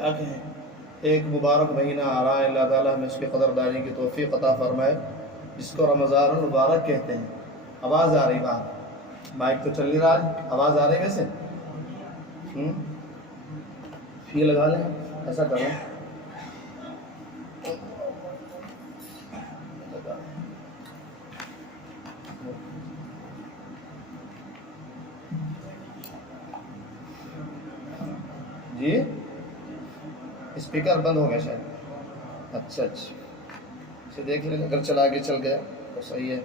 کیا کہیں، ایک مبارک مہینہ آ رہا ہے، اللہ تعالیٰ ہمیں اس کی قدردانی کی توفیق عطا فرمائے، جس کو رمضان المبارک کہتے ہیں۔ آواز آ رہی بات، مائک تو چل نہیں رہا، آواز آ رہی ویسے فی لگا لیں، ایسا کریں جی، اسپیکر بند ہو گیا شاید، اچھا اسے دیکھ لیں، اگر چلا کے چل گیا تو صحیح ہے۔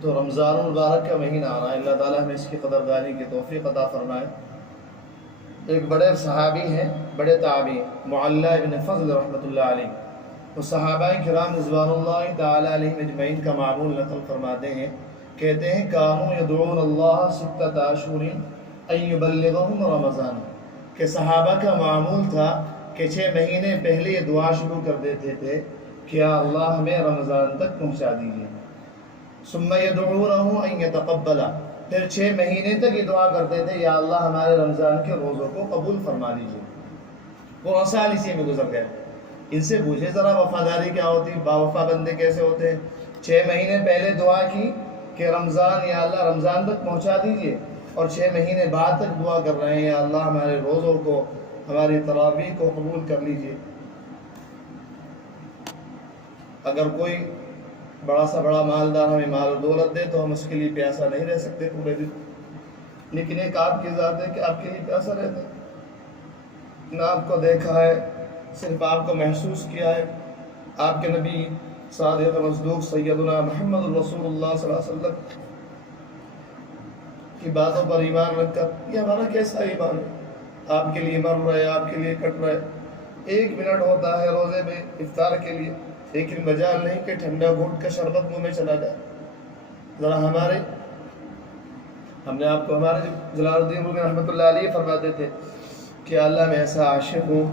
تو رمضان المبارک کا مہینہ آ رہا ہے، اللہ تعالیٰ ہمیں اس کی قدردانی کی توفیق عطا فرمائے۔ ایک بڑے صحابی ہیں، بڑے تابعی، معلّہ ابن فضل رحمۃ اللہ علیہ، وہ صحابہ کرام رضوان اللہ تعالیٰ علیہم اجمعین کا معمول نقل فرماتے ہیں، کہتے ہیں کانوا یدعون اللہ ستۃ اشہر ان یبلغہم رمضان، کہ صحابہ کا معمول تھا کہ 6 مہینے پہلے یہ دعا شروع کر دیتے تھے کہ یا اللہ ہمیں رمضان تک پہنچا دیجیے۔ ثم یدعونہ ان یتقبل، پھر 6 مہینے تک یہ دعا کرتے تھے یا اللہ ہمارے رمضان کے روزوں کو قبول فرما دیجیے۔ وہ سال اسی میں گزر گئے۔ ان سے پوچھے ذرا وفاداری کیا ہوتی، باوفا بندے کیسے ہوتے ہیں؟ 6 مہینے پہلے دعا کی کہ رمضان یا اللہ رمضان تک پہنچا دیجیے، اور 6 مہینے بعد تک دعا کر رہے ہیں یا اللہ ہمارے روزوں کو، ہماری تراویح کو قبول کر لیجیے۔ اگر کوئی بڑا سا بڑا مالدار ہمیں مال و دولت دے تو ہم اس کے لیے پیاسا نہیں رہ سکتے پورے دن، لیکن ایک آپ کی ذات ہے کہ آپ کے لیے پیاسا رہتا ہے، نہ آپ کو دیکھا ہے، صرف آپ کو محسوس کیا ہے۔ آپ کے نبی صادق مصدوق سیدنا محمد رسول اللہ صلی اللہ علیہ وسلم کی باتوں پر ایمان رکھ کر، یہ ہمارا کیسا ایمان ہے؟ آپ کے لیے مر رہے، آپ کے لیے کٹ رہے، 1 منٹ ہوتا ہے روزے میں افطار کے لیے، لیکن مجال نہیں کہ ٹھنڈا گھونٹ کا شربت منہ میں چلا جائے۔ ذرا ہم نے آپ کو ہمارے جلال الدین رومی رحمۃ اللہ علیہ فرماتے تھے کہ اللہ میں ایسا عاشق ہوں،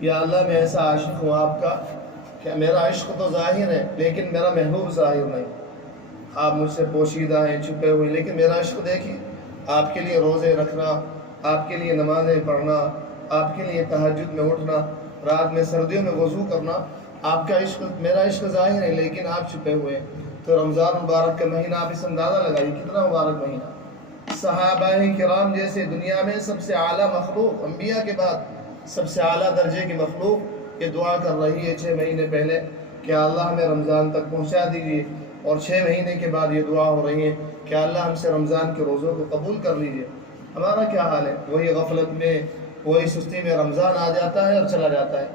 یا اللہ میں ایسا عاشق ہوں آپ کا کہ میرا عشق تو ظاہر ہے لیکن میرا محبوب ظاہر نہیں، آپ مجھ سے پوشیدہ ہیں، چھپے ہوئے، لیکن میرا عشق دیکھیے، آپ کے لیے روزے رکھنا، آپ کے لیے نمازیں پڑھنا، آپ کے لیے تہجد میں اٹھنا، رات میں سردیوں میں وضو کرنا، آپ کا عشق، میرا عشق ظاہر ہے لیکن آپ چھپے ہوئے ہیں۔ تو رمضان مبارک کا مہینہ آپ اس اندازہ لگائیے کتنا مبارک مہینہ۔ صحابہ کرام جیسے دنیا میں سب سے اعلیٰ مخلوق، انبیاء کے بعد سب سے اعلیٰ درجے کی مخلوق یہ دعا کر رہی ہے 6 مہینے پہلے کہ اللہ ہمیں رمضان تک پہنچا دیجیے، اور 6 مہینے کے بعد یہ دعا ہو رہی ہے کہ اللہ ہم سے رمضان کے روزوں کو قبول کر لیجیے۔ ہمارا کیا حال ہے؟ وہی غفلت میں، وہی سستی میں رمضان آ جاتا ہے اور چلا جاتا ہے،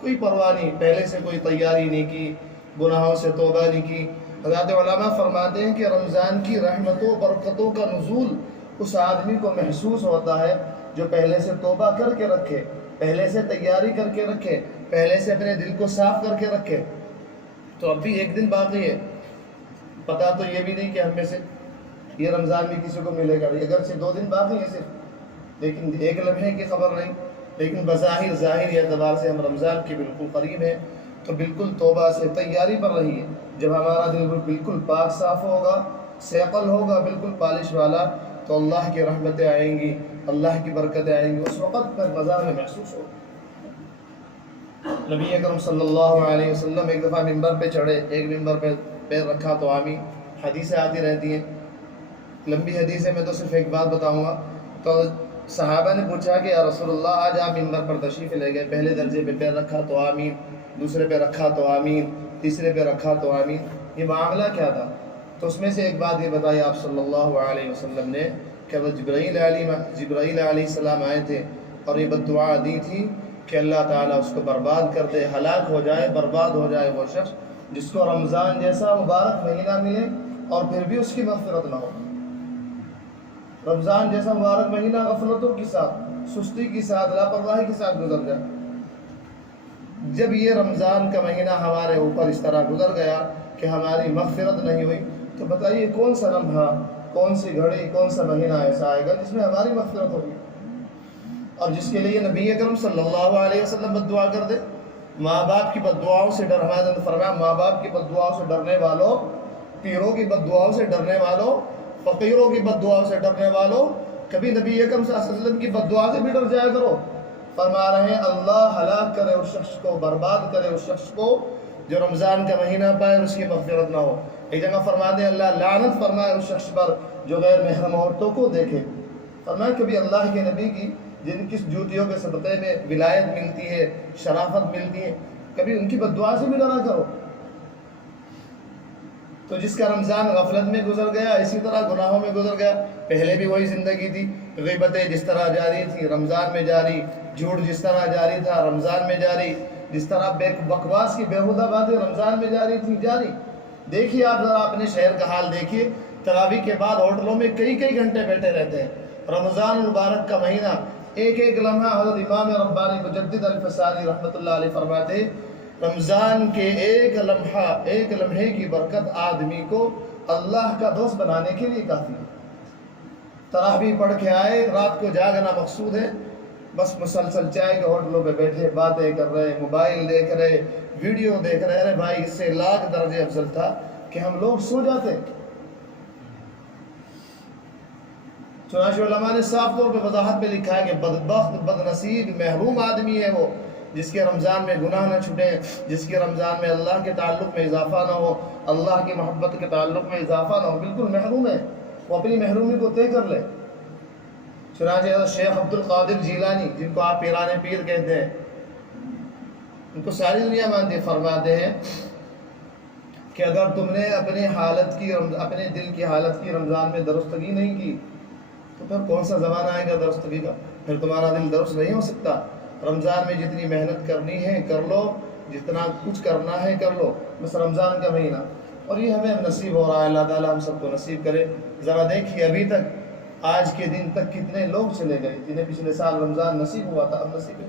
کوئی پرواہ نہیں، پہلے سے کوئی تیاری نہیں کی، گناہوں سے توبہ نہیں کی۔ حضرات علماء فرماتے ہیں کہ رمضان کی رحمتوں برکتوں کا نزول اس آدمی کو محسوس ہوتا ہے جو پہلے سے توبہ کر کے رکھے، پہلے سے تیاری کر کے رکھے، پہلے سے اپنے دل کو صاف کر کے رکھے۔ تو اب بھی 1 دن باقی ہے، پتہ تو یہ بھی نہیں کہ ہم میں سے یہ رمضان بھی کسی کو ملے گا، اگرچہ 2 دن باقی ہیں صرف، لیکن 1 لمحے کی خبر نہیں، لیکن بظاہر ظاہری اعتبار سے ہم رمضان کے بالکل قریب ہیں۔ تو بالکل توبہ سے تیاری پر رہیے، جب ہمارا دل بالکل پاک صاف ہوگا، سیقل ہوگا، بالکل پالش والا، تو اللہ کی رحمتیں آئیں گی، اللہ کی برکتیں آئیں گی، اس وقت پر مزہ میں محسوس ہوگا۔ نبی اکرم صلی اللہ علیہ وسلم ایک دفعہ ممبر پہ چڑھے، ایک ممبر پہ پیر رکھا تو آمین، حدیثیں آتی رہتی ہیں، لمبی حدیث ہے، میں تو صرف ایک بات بتاؤں گا۔ تو صحابہ نے پوچھا کہ یا رسول اللہ آج آپ ممبر پر تشریف لے گئے، پہلے درجے پہ پیر رکھا تو آمین، دوسرے پہ رکھا تو آمین، تیسرے پہ رکھا تو آمین، یہ معاملہ کیا تھا؟ تو اس میں سے ایک بات یہ بتائی آپ صلی اللہ علیہ وسلم نے کہ وہ جبرائیل علیہ السلام آئے تھے اور یہ بد دعا دی تھی کہ اللہ تعالیٰ اس کو برباد کر دے، ہلاک ہو جائے، برباد ہو جائے وہ شخص جس کو رمضان جیسا مبارک مہینہ ملے اور پھر بھی اس کی مغفرت نہ ہو۔ رمضان جیسا مبارک مہینہ غفلتوں کے ساتھ، سستی کے ساتھ، لاپرواہی کے ساتھ گزر جائے۔ جب یہ رمضان کا مہینہ ہمارے اوپر اس طرح گزر گیا کہ ہماری مغفرت نہیں ہوئی، تو بتائیے کون سا لمحہ، کون سی گھڑی، کون سا مہینہ ایسا آئے گا جس میں ہماری مغفرت ہوگی اور جس کے لیے نبی اکرم صلی اللہ علیہ وسلم بد دعا کر دے؟ ماں باپ کی بد دعاؤں سے ڈر، ہمارے نے فرمایا ماں باپ کی بد دعاؤں سے ڈرنے والوں، پیروں کی بد دعاؤں سے ڈرنے والوں، فقیروں کی بد دعاؤں سے ڈرنے والوں، کبھی نبی اکرم صلی اللہ علیہ وسلم کی بد دعا سے بھی ڈر جایا کرو۔ فرما رہے ہیں اللہ ہلاک کرے اس شخص کو، برباد کرے اس شخص کو جو رمضان کا مہینہ پائے اور اس کی مغفرت نہ ہو۔ ایک جگہ فرما دیں اللہ لعنت فرمائے اس شخص پر جو غیر محرم عورتوں کو دیکھے۔ فرمایا کبھی اللہ کے نبی کی جن کس جوتیوں کے صدقے میں ولایت ملتی ہے، شرافت ملتی ہے، کبھی ان کی بد دعا سے بھی ڈرا کرو۔ تو جس کا رمضان غفلت میں گزر گیا، اسی طرح گناہوں میں گزر گیا۔ پہلے بھی وہی زندگی تھی، غیبتیں جس طرح جاری تھی رمضان میں جاری، جھوٹ جس طرح جاری تھا رمضان میں جاری، جس طرح بکواس کی بیہودہ باتیں رمضان میں جاری تھی جاری۔ دیکھیے آپ ذرا اپنے شہر کا حال دیکھیے، تراویح کے بعد ہوٹلوں میں کئی گھنٹے بیٹھے رہتے ہیں۔ رمضان المبارک کا مہینہ، ایک لمحہ حضرت امام ربانی مجدد الفسانی رحمۃ اللہ علیہ فرماتے رمضان کے ایک لمحے کی برکت آدمی کو اللہ کا دوست بنانے کے لیے کافی ہے۔ تراویح پڑھ کے آئے، رات کو جاگنا مقصود ہے، بس مسلسل چائے کے ہوٹلوں پہ بیٹھے باتیں کر رہے، موبائل دیکھ رہے، ویڈیو دیکھ رہے۔ ارے بھائی اس سے لاکھ درجے افضل تھا کہ ہم لوگ سو جاتے۔ چنانچہ علماء نے صاف طور پہ وضاحت پہ لکھا ہے کہ بدبخت، بد نصیب، محروم آدمی ہے وہ جس کے رمضان میں گناہ نہ چھٹے، جس کے رمضان میں اللہ کے تعلق میں اضافہ نہ ہو، اللہ کی محبت کے تعلق میں اضافہ نہ ہو، بالکل محروم ہے، وہ اپنی محرومی کو طے کر لے۔ چنانچہ حضرت شیخ عبد القادر جیلانی جن کو آپ پیران پیر کہتے ہیں، ان کو ساری دنیا مانتی، فرماتے ہیں کہ اگر تم نے اپنے دل کی حالت کی رمضان میں درستگی نہیں کی تو پھر کون سا زمانہ آئے گا درستگی کا؟ پھر تمہارا دل درست نہیں ہو سکتا۔ رمضان میں جتنی محنت کرنی ہے کر لو، جتنا کچھ کرنا ہے کر لو، بس رمضان کا مہینہ، اور یہ ہمیں نصیب ہو رہا ہے۔ اللہ تعالیٰ ہم سب کو نصیب کرے۔ ذرا دیکھیے ابھی تک آج کے دن تک کتنے لوگ چلے گئے جنہیں پچھلے سال رمضان نصیب ہوا تھا، اب نصیب ہے۔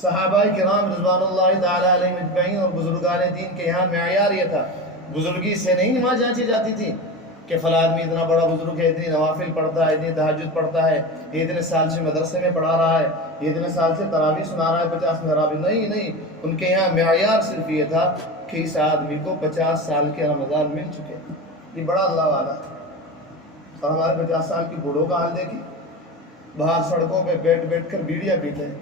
صحابہ کرام رضوان اللہ تعالیٰ علیہ مجمعین اور بزرگان دین کے یہاں معیار یہ تھا، بزرگی سے نہیں نماز جانچی جاتی تھی کہ فلاں آدمی اتنا بڑا بزرگ ہے، اتنی نوافل پڑھتا ہے، اتنی تہجد پڑھتا ہے، یہ اتنے سال سے مدرسے میں پڑھا رہا ہے، یہ اتنے سال سے تراویح سنا رہا ہے 50 محراب۔ نہیں، ان کے یہاں معیار صرف یہ تھا کہ اس آدمی کو 50 سال کے رمضان مل چکے، یہ بڑا اللہ والا ہے۔ اور ہمارے 50 سال کی بوڑھوں کا حال دیکھیے، باہر سڑکوں پہ بیٹھ کر بیڑیاں پیتے ہیں،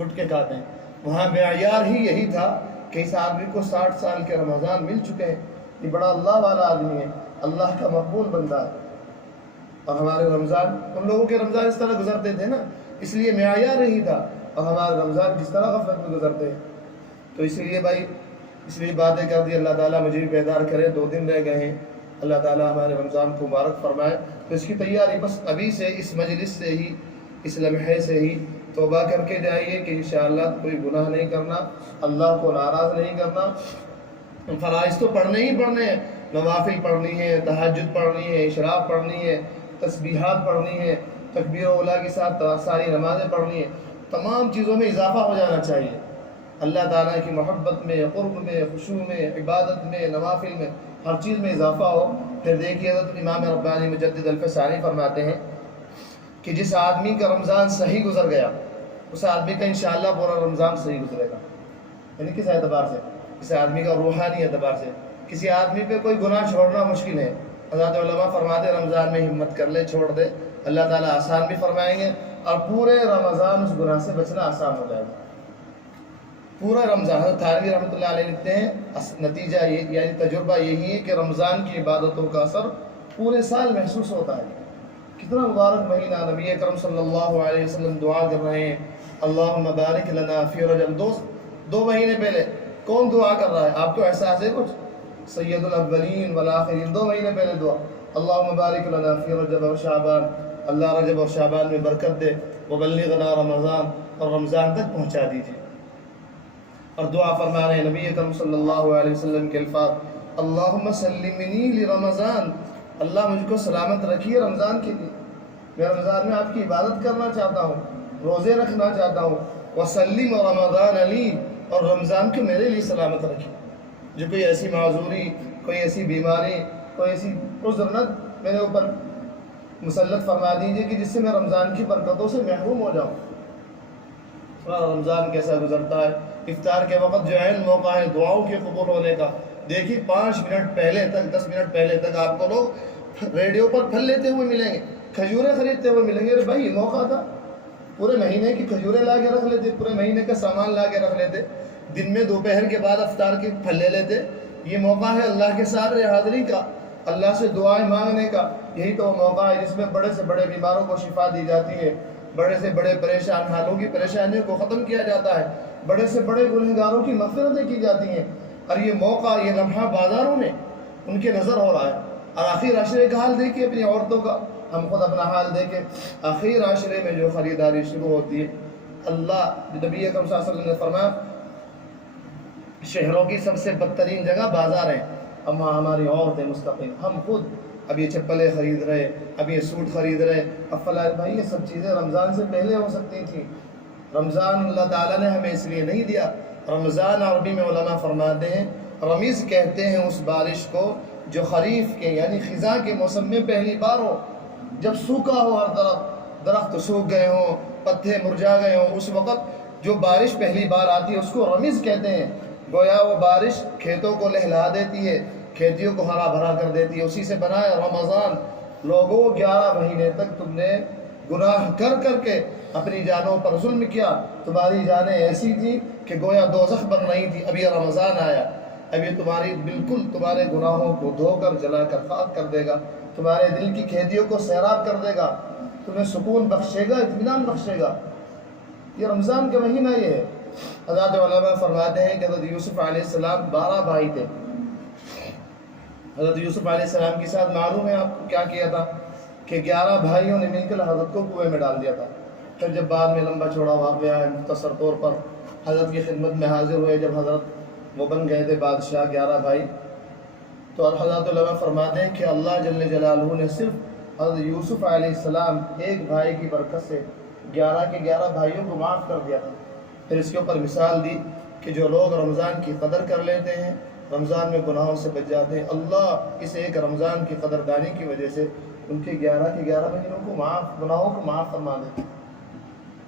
گٹکے کھاتے ہیں۔ وہاں معیار ہی یہی تھا کہ اس آدمی کو 60 سال کے رمضان مل چکے ہیں، یہ بڑا اللہ والا آدمی ہے، اللہ کا مقبول بندہ ہے۔ اور ہمارے رمضان، ان لوگوں کے رمضان اس طرح گزرتے تھے نا، اس لیے معیار یہی تھا، اور ہمارے رمضان جس طرح غفلت میں گزرتے ہیں۔ تو اس لیے باتیں کر دی۔ اللہ تعالیٰ مجھے بھی بیدار کرے، 2 دن رہ گئے ہیں، اللہ تعالیٰ ہمارے رمضان کو مبارک فرمائے۔ تو اس کی تیاری بس ابھی سے، اس مجلس سے ہی، اس لمحے سے ہی توبہ کر کے جائیے کہ انشاءاللہ کوئی گناہ نہیں کرنا، اللہ کو ناراض نہیں کرنا۔ فرائض تو پڑھنے ہی پڑھنے ہیں، نوافل پڑھنی ہے، تہجد پڑھنی ہے، اشراق پڑھنی ہے، تسبیحات پڑھنی ہے، تکبیر اولیٰ کے ساتھ ساری نمازیں پڑھنی ہے، تمام چیزوں میں اضافہ ہو جانا چاہیے۔ اللہ تعالیٰ کی محبت میں، قرب میں، خشوع میں، عبادت میں، نوافل میں، ہر چیز میں اضافہ ہو۔ پھر دیکھیے حضرت امام ربانی مجدد الفسانی فرماتے ہیں کہ جس آدمی کا رمضان صحیح گزر گیا، اس آدمی کا انشاءاللہ پورا رمضان صحیح گزرے گا۔ یعنی کس اعتبار سے؟ اس آدمی کا روحانی اعتبار سے۔ کسی آدمی پہ کوئی گناہ چھوڑنا مشکل ہے، حضرات علماء فرماتے ہیں رمضان میں ہمت کر لے، چھوڑ دے، اللہ تعالیٰ آسان بھی فرمائیں گے، اور پورے رمضان اس گناہ سے بچنا آسان ہو جائے گا۔ پورا رمضان، حضرت تھانوی رحمۃ اللہ علیہ لکھتے ہیں نتیجہ یعنی تجربہ یہی ہے کہ رمضان کی عبادتوں کا اثر پورے سال محسوس ہوتا ہے۔ کتنا مبارک مہینہ، نبی اکرم صلی اللہ علیہ وسلم دعا کر رہے ہیں اللہم بارک لنا فی رجب۔ 2 مہینے پہلے کون دعا کر رہا ہے؟ آپ کو احساس ہے کچھ؟ سید الاولین والآخرین، 2 مہینے پہلے دعا، اللہم بارک لنا فی رجب و شعبان، اللہ رجب اور شعبان میں برکت دے، وبلغنا رمضان، اور رمضان تک پہنچا دیجیے۔ اور دعا فرما رہے ہیں نبی اکرم صلی اللہ علیہ وسلم کے الفاظ، اللہم سلمنی لرمضان، اللہ مجھ کو سلامت رکھیے رمضان کے لیے، میں رمضان میں آپ کی عبادت کرنا چاہتا ہوں، روزے رکھنا چاہتا ہوں، وسلم رمضان علی، اور رمضان کو میرے لیے سلامت رکھیے۔ جو کوئی ایسی معذوری، کوئی ایسی بیماری، کوئی ایسی عذر نہ میرے اوپر مسلط فرما دیجیے کہ جس سے میں رمضان کی برکتوں سے محروم ہو جاؤں۔ رمضان کیسا گزرتا ہے، افطار کے وقت جو عین موقع ہے دعاؤں کے قبول ہونے کا. دیکھیے 5 منٹ پہلے تک 10 منٹ پہلے تک آپ کو لوگ ریڈیو پر پھل لیتے ہوئے ملیں گے, کھجوریں خریدتے ہوئے ملیں گے. ارے بھائی موقع تھا, پورے مہینے کی کھجوریں لا کے رکھ لیتے, پورے مہینے کا سامان لا کے رکھ لیتے, دن میں دوپہر کے بعد افطار کے پھل لے لیتے. یہ موقع ہے اللہ کے سامنے حاضری کا, اللہ سے دعائیں مانگنے کا. یہی تو موقع ہے جس میں بڑے سے بڑے بیماروں کو شفا دی جاتی ہے, بڑے سے بڑے پریشان حالوں کی پریشانیوں کو ختم کیا جاتا ہے, بڑے سے بڑے گنہگاروں کی مغفرتیں کی جاتی ہیں. اور یہ موقع, یہ لمحہ بازاروں میں ان کے نظر ہو رہا ہے. اور آخر عشرے کا حال دیکھیے اپنی عورتوں کا, ہم خود اپنا حال دیکھیں. آخر عشرے میں جو خریداری شروع ہوتی ہے, اللہ نبی اکرم صلی اللہ علیہ وسلم نے فرمایا شہروں کی سب سے بدترین جگہ بازار ہے. اما ہماری عورتیں مستقیم, ہم خود اب یہ چپلیں خرید رہے, اب یہ سوٹ خرید رہے, اب فلاں. بھائی یہ سب چیزیں رمضان سے پہلے ہو سکتی تھیں. رمضان اللہ تعالیٰ نے ہمیں اس لیے نہیں دیا. رمضان عربی میں علماء فرماتے ہیں رمیز کہتے ہیں اس بارش کو جو خریف کے یعنی خزاں کے موسم میں پہلی بار ہو, جب سوکھا ہو ہر طرف, درخت سوکھ گئے ہوں, پتے مرجھا گئے ہوں, اس وقت جو بارش پہلی بار آتی ہے اس کو رمیز کہتے ہیں. گویا وہ بارش کھیتوں کو لہلا دیتی ہے, کھیتیوں کو ہرا بھرا کر دیتی ہے. اسی سے بنا ہے رمضان. لوگوں 11 مہینے تک تم نے گناہ کر کر کے اپنی جانوں پر ظلم کیا, تمہاری جانیں ایسی تھی کہ گویا دوزخ بن رہی تھی. اب یہ رمضان آیا, اب یہ تمہاری بالکل تمہارے گناہوں کو دھو کر جلا کر خاک کر دے گا, تمہارے دل کی کھیتیوں کو سیراب کر دے گا, تمہیں سکون بخشے گا, اطمینان بخشے گا. یہ رمضان کا مہینہ یہ ہے. حضرات علماء فرماتے ہیں کہ حضرت یوسف علیہ السلام 12 بھائی تھے. حضرت یوسف علیہ السلام کے ساتھ معلوم ہے آپ کو کیا کیا تھا کہ 11 بھائیوں نے مل کر حضرت کو کنویں میں ڈال دیا تھا. پھر جب بعد میں لمبا چوڑا واقعہ ہے, مختصر طور پر حضرت کی خدمت میں حاضر ہوئے, جب حضرت وہ بن گئے تھے بادشاہ 11 بھائی, تو حضرت علماء فرماتے ہیں کہ اللہ جل جلالہ نے صرف حضرت یوسف علیہ السلام ایک بھائی کی برکت سے 11 کے 11 بھائیوں کو معاف کر دیا تھا. پھر اس کے اوپر مثال دی کہ جو لوگ رمضان کی قدر کر لیتے ہیں, رمضان میں گناہوں سے بچ جاتے ہیں, اللہ اس ایک رمضان کی قدردانی کی وجہ سے ان کے 11 کے 11 مہینوں کو گناہوں کو معاف فرما دیتے ہیں.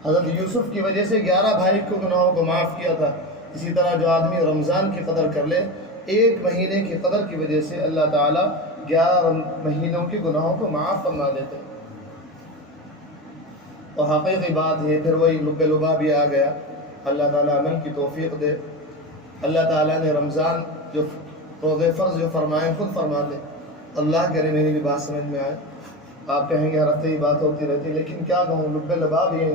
حضرت یوسف کی وجہ سے 11 بھائی کو گناہوں کو معاف کیا تھا. اسی طرح جو آدمی رمضان کی قدر کر لے, ایک مہینے کی قدر کی وجہ سے اللہ تعالیٰ 11 مہینوں کے گناہوں کو معاف فرما دیتے ہیں. اور حقیقی بات ہے پھر وہی لب لبا بھی آ گیا. اللہ تعالیٰ عمل کی توفیق دے. اللہ تعالیٰ نے رمضان جو روزے فرض جو فرمائے خود فرما دے. اللہ کرے میری بھی بات سمجھ میں آئے. آپ کہیں گے ہر ہفتے ہی بات ہوتی رہتی, لیکن کیا کہوں, لب لبا بھی ہیں.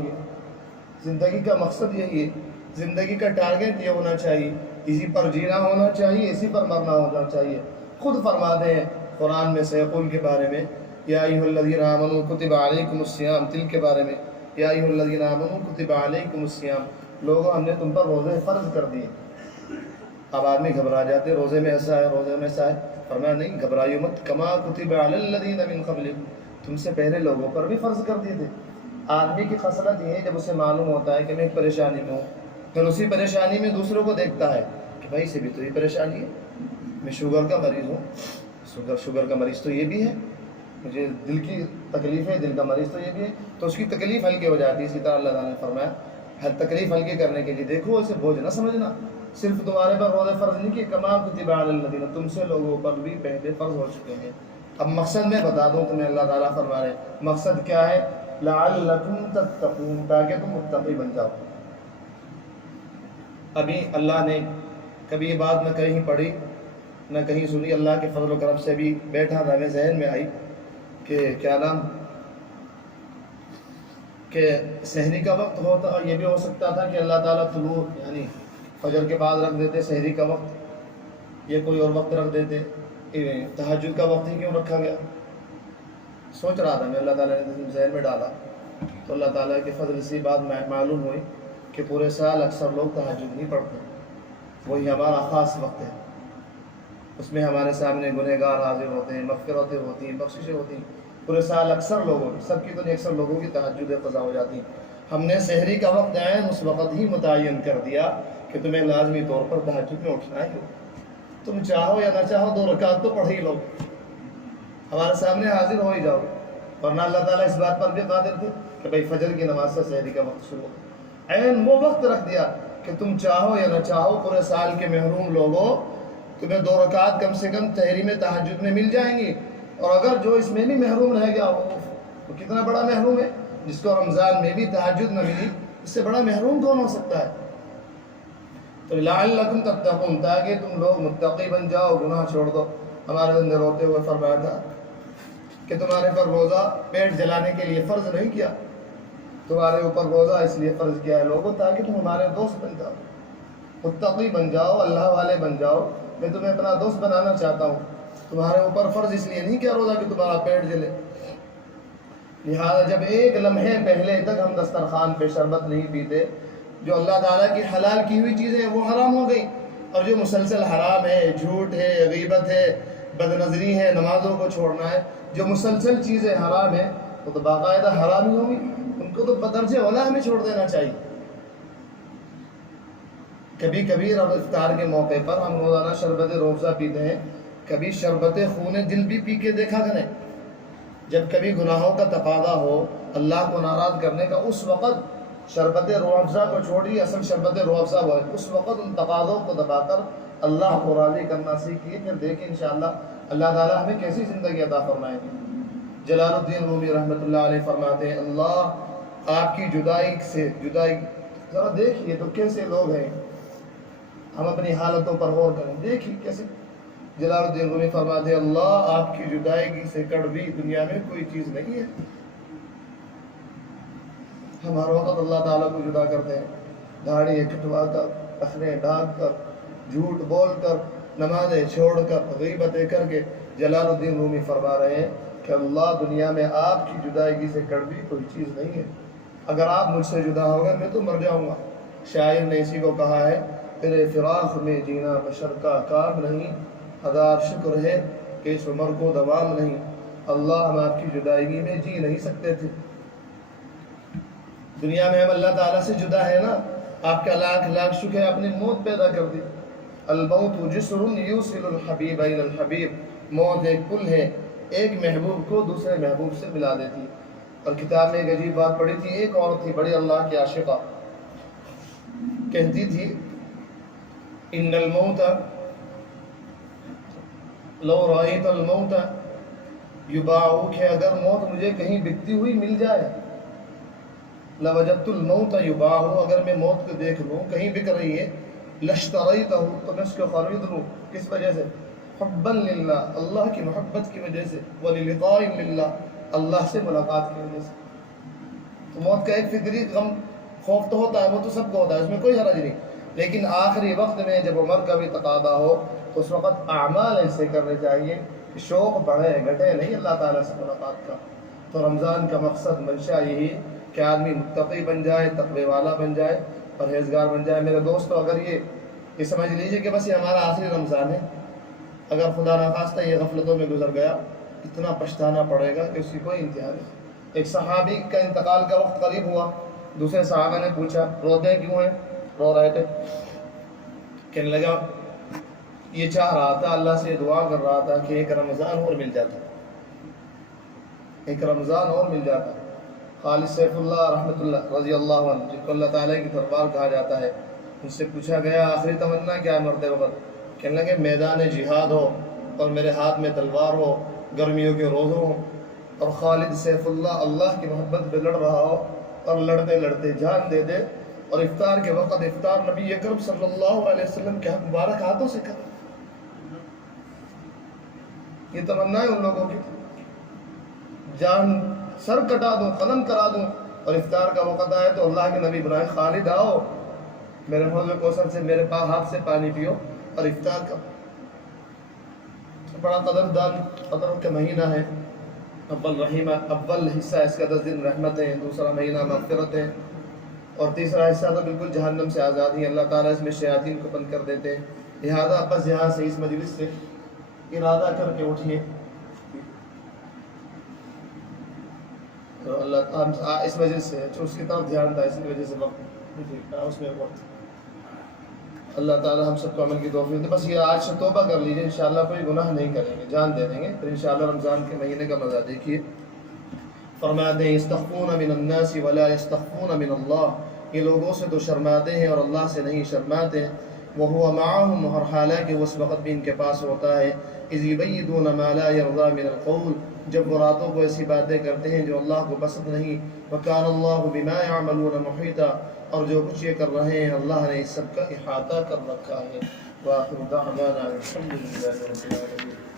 زندگی کا مقصد یہی ہے, زندگی کا ٹارگیٹ یہ ہونا چاہیے, اسی پر جینا ہونا چاہیے, اسی پر مرنا ہونا چاہیے. خود فرماتے ہیں قرآن میں سیقول کے بارے میں, یا ایھا الذین آمنوا کتب علیکم الصیام, تل کے بارے میں, یا ایھا الذین آمنوا کتب علیکم الصیام, لوگوں ہم نے تم پر روزے فرض کر دیے. اب آدمی گھبرا جاتے, روزے میں ایسا ہے, روزے میں ایسا ہے. فرمایا نہیں, گھبرائیو مت, کما کتب علی الذین من قبلکم, تم سے پہلے لوگوں پر بھی فرض کر دیے تھے. آدمی کی خصلت یہ ہے جب اسے معلوم ہوتا ہے کہ میں ایک پریشانی میں ہوں, پھر اسی پریشانی میں دوسروں کو دیکھتا ہے کہ بھائی سے بھی تو یہ پریشانی ہے, میں شوگر کا مریض ہوں, شوگر کا مریض تو یہ بھی ہے, مجھے دل کی تکلیف ہے, دل کا مریض تو یہ بھی ہے, تو اس کی تکلیف ہلکی ہو جاتی ہے. اسی طرح اللہ تعالیٰ نے فرمایا ہر تکلیف ہلکی کرنے کے لیے دیکھو, اسے بوجھ نہ سمجھنا. صرف تمہارے پر روزے فرض نہیں کہ کما کتب علی الذین, تم سے لوگوں پر بھی پہلے فرض ہو چکے ہیں. اب مقصد میں بتا دوں تمہیں, اللہ تعالیٰ فرما رہے مقصد کیا ہے, لعلکم تتقون, تاکہ تم متقی بن جاؤ. ابھی اللہ نے کبھی یہ بات نہ کہیں پڑھی نہ کہیں سنی, اللہ کے فضل و کرم سے بھی بیٹھا تھا, میں ذہن میں آئی کہ کیا نام کہ سحری کا وقت ہوتا, اور یہ بھی ہو سکتا تھا کہ اللہ تعالیٰ طلوع یعنی فجر کے بعد رکھ دیتے سحری کا وقت, یہ کوئی اور وقت رکھ دیتے. تہجد کا وقت ہی کیوں رکھا گیا, سوچ رہا تھا میں, اللہ تعالیٰ نے ذہن میں ڈالا تو اللہ تعالیٰ کے فضل سے بات معلوم ہوئی کہ پورے سال اکثر لوگ تہجد نہیں پڑھتے, وہی ہمارا خاص وقت ہے. اس میں ہمارے سامنے گنہگار حاضر ہوتے ہیں, مغفرتیں ہوتی ہیں, بخششیں ہوتی ہیں. پورے سال اکثر لوگوں کی, سب کی تو نہیں, اکثر لوگوں کی تہجد قضا ہو جاتی. ہم نے سحری کا وقت عین اس وقت ہی متعین کر دیا کہ تمہیں لازمی طور پر تہجد میں اٹھنا ہی ہو. تم چاہو یا نہ چاہو 2 رکعت تو پڑھ ہی لو, ہمارے سامنے حاضر ہو ہی جاؤ. ورنہ اللہ تعالیٰ اس بات پر بھی قادر تھے کہ بھائی فجر کی نماز سے سحری کا وقت شروع ہو, عین وہ وقت رکھ دیا کہ تم چاہو یا نہ چاہو پورے سال کے محروم لوگوں تمہیں 2 رکعت کم سے کم تحریم تہجد میں مل جائیں گی. اور اگر جو اس میں بھی محروم رہ گیا وہ کتنا بڑا محروم ہے. جس کو رمضان میں بھی تہجد نہ ملی اس سے بڑا محروم کون ہو سکتا ہے. تو لعلکم تتقون تاکہ تم لوگ متقی بن جاؤ, گناہ چھوڑ دو. ہمارے نے روتے ہوئے فرمایا تھا کہ تمہارے پر روزہ پیٹ جلانے کے لیے فرض نہیں کیا, تمہارے اوپر روزہ اس لیے فرض کیا ہے لوگوں تاکہ تم ہمارے دوست بن جاؤ, متقی بن جاؤ, اللہ والے بن جاؤ. میں تمہیں اپنا دوست بنانا چاہتا ہوں. تمہارے اوپر فرض اس لیے نہیں کیا روزہ کہ تمہارا پیٹ جلے. لہذا جب ایک لمحے پہلے تک ہم دسترخوان پہ شربت نہیں پیتے, جو اللہ تعالیٰ کی حلال کی ہوئی چیزیں ہیں وہ حرام ہو گئی, اور جو مسلسل حرام ہے, جھوٹ ہے, غیبت ہے, بد نظری ہے, نمازوں کو چھوڑنا ہے, جو مسلسل چیزیں حرام ہیں وہ تو باقاعدہ حرام ہی ہوگی. ان کو تو بدرجہ اولا ہمیں چھوڑ دینا چاہیے. کبھی کبھی افطار کے موقع پر ہم روزانہ شربت روزہ پیتے ہیں, کبھی شربت خون دل بھی پی کے دیکھا کریں. جب کبھی گناہوں کا تقاضا ہو اللہ کو ناراض کرنے کا, اس وقت شربت روح افزا کو چھوڑیے, اصل شربت روح افزا وہ ہے. اس وقت ان تقاضوں کو دبا کر اللہ کو راضی کرنا سیکھیے, پھر دیکھیں انشاءاللہ اللہ تعالیٰ ہمیں کیسی زندگی عطا فرمائیں گے. جلال الدین رومی رحمۃ اللہ علیہ فرماتے ہیں اللہ آپ کی جدائی سے جدائی, ذرا دیکھیے تو کیسے لوگ ہیں, ہم اپنی حالتوں پر غور کریں, دیکھیے کیسے. جلال الدین رومی فرماتے ہیں اللہ آپ کی جدائی سے کڑوی دنیا میں کوئی چیز نہیں ہے. ہم ہر وقت اللہ تعالیٰ کو جدا کرتے ہیں, داڑھی کٹوا کر, اخریں ڈھانک کر, جھوٹ بول کر, نمازیں چھوڑ کر, غیبتیں کر کے. جلال الدین رومی فرما رہے ہیں کہ اللہ دنیا میں آپ کی جدائیگی سے کڑوی کوئی چیز نہیں ہے. اگر آپ مجھ سے جدا ہو گئے میں تو مر جاؤں گا. شاعر نے اسی کو کہا ہے تیرے فراق میں جینا بشر کا کام نہیں, ہزار شکر ہے کہ اس عمر کو دوام نہیں. اللہ ہم آپ کی جدائیگی میں جی نہیں سکتے تھے. دنیا میں ہم اللہ تعالیٰ سے جدا ہے نا, آپ کا لاکھ لاکھ شکر ہے, اپنی موت پیدا کر دی. الموت جسر یوصل الحبیب الی الحبیب, موت ایک پل ہے ایک محبوب کو دوسرے محبوب سے ملا دیتی. اور کتاب میں ایک عجیب بات پڑھی تھی, ایک عورت تھی بڑی اللہ کی عاشقہ, کہتی تھی ان الموت لو رأیت الموت یباع, کہ اگر موت مجھے کہیں بکتی ہوئی مل جائے, لوجدت الموت یباع, اگر میں موت کو دیکھ لوں کہیں بک رہی ہے, لاشتریتہ, تو میں اس کو خرید لوں. کس وجہ سے؟ حبا للہ, اللہ کی محبت کی وجہ سے, وللقاء للہ, اللہ سے ملاقات کی وجہ سے. تو موت کا ایک فطری غم خوف تو ہوتا ہے, وہ تو سب کو ہوتا ہے, اس میں کوئی حرج نہیں. لیکن آخری وقت میں جب عمر کا بھی تقاضا ہو تو اس وقت اعمال ایسے کرنے چاہیے کہ شوق بڑھے گھٹے نہیں اللہ تعالیٰ سے ملاقات کا. تو رمضان کا مقصد منشا یہی کہ آدمی متقی بن جائے, تقوی والا بن جائے, پرہیزگار بن جائے. میرے دوستو اگر یہ سمجھ لیجئے کہ بس یہ ہمارا آخری رمضان ہے, اگر خدا نخواستہ یہ غفلتوں میں گزر گیا اتنا پچھتانا پڑے گا کہ اس کی کوئی انتہا نہیں. ایک صحابی کا انتقال کا وقت قریب ہوا, دوسرے صحابہ نے پوچھا روتے کیوں ہیں؟ رو رہے تھے. کہنے لگا یہ چاہ رہا تھا, اللہ سے دعا کر رہا تھا کہ ایک رمضان اور مل جاتا, ایک رمضان اور مل جاتا. خالد سیف اللہ رحمۃ اللہ رضی اللہ عنہ, جن کو اللہ تعالیٰ کی دربار کہا جاتا ہے, ان سے پوچھا گیا آخری تمنا کیا ہے مرتے وقت؟ کہنے لگے میدان جہاد ہو اور میرے ہاتھ میں تلوار ہو, گرمیوں کے روزوں ہوں, اور خالد سیف اللہ اللہ کی محبت پہ لڑ رہا ہو, اور لڑتے لڑتے جان دے دے, اور افطار کے وقت افطار نبی اکرم صلی اللہ علیہ وسلم کے مبارک ہاتھوں سے کر. یہ تمنا ہے ان لوگوں کی, جان سر کٹا دوں, قلم کرا دوں, اور افطار کا وقت آئے تو اللہ کے نبی بنائے خالد آؤ میرے حوض کوثر سے میرے ہاتھ سے پانی پیو اور افطار کا. بڑا قدر کا مہینہ ہے. اول حصہ اس کا 10 دن رحمت ہے, دوسرا مہینہ مغفرت ہے, اور تیسرا حصہ تو بالکل جہنم سے آزادی. اللہ تعالیٰ اس میں شیاطین کو بند کر دیتے ہیں. لہٰذا بس یہاں سے اس مجلس سے ارادہ کر کے اٹھیے, تو اللہ اس مجلس سے اس کی طرف دھیان تھا, اس کی وجہ سے وقت اس میں وقت. اللہ تعالیٰ ہم سب کو عمل کی توفیق دے. بس یہ آج سے توبہ کر لیجیے, انشاءاللہ کوئی گناہ نہیں کریں گے, جان دے دیں گے, پھر انشاءاللہ رمضان کے مہینے کا مزہ دیکھیے. فرماتے ہیں یستخفون من الناس ولا یستخفون من اللہ, یہ لوگوں سے تو شرماتے ہیں اور اللہ سے نہیں شرماتے. وَهُوَ مَعَهُمْ، اور حالانکہ وہ اس وقت بھی ان کے پاس ہوتا ہے. اِذْ يُبَيِّتُونَ مَا لَا يَرْضَىٰ مِنَ الْقَوْلِ، جب وہ راتوں کو ایسی باتیں کرتے ہیں جو اللہ کو پسند نہیں. وَكَانَ اللَّهُ بِمَا يَعْمَلُونَ مُحِيطًا، اور جو کچھ یہ کر رہے ہیں اللہ نے اس سب کا احاطہ کر رکھا ہے. وآخر دعوانا الحمد للہ رب العالمین.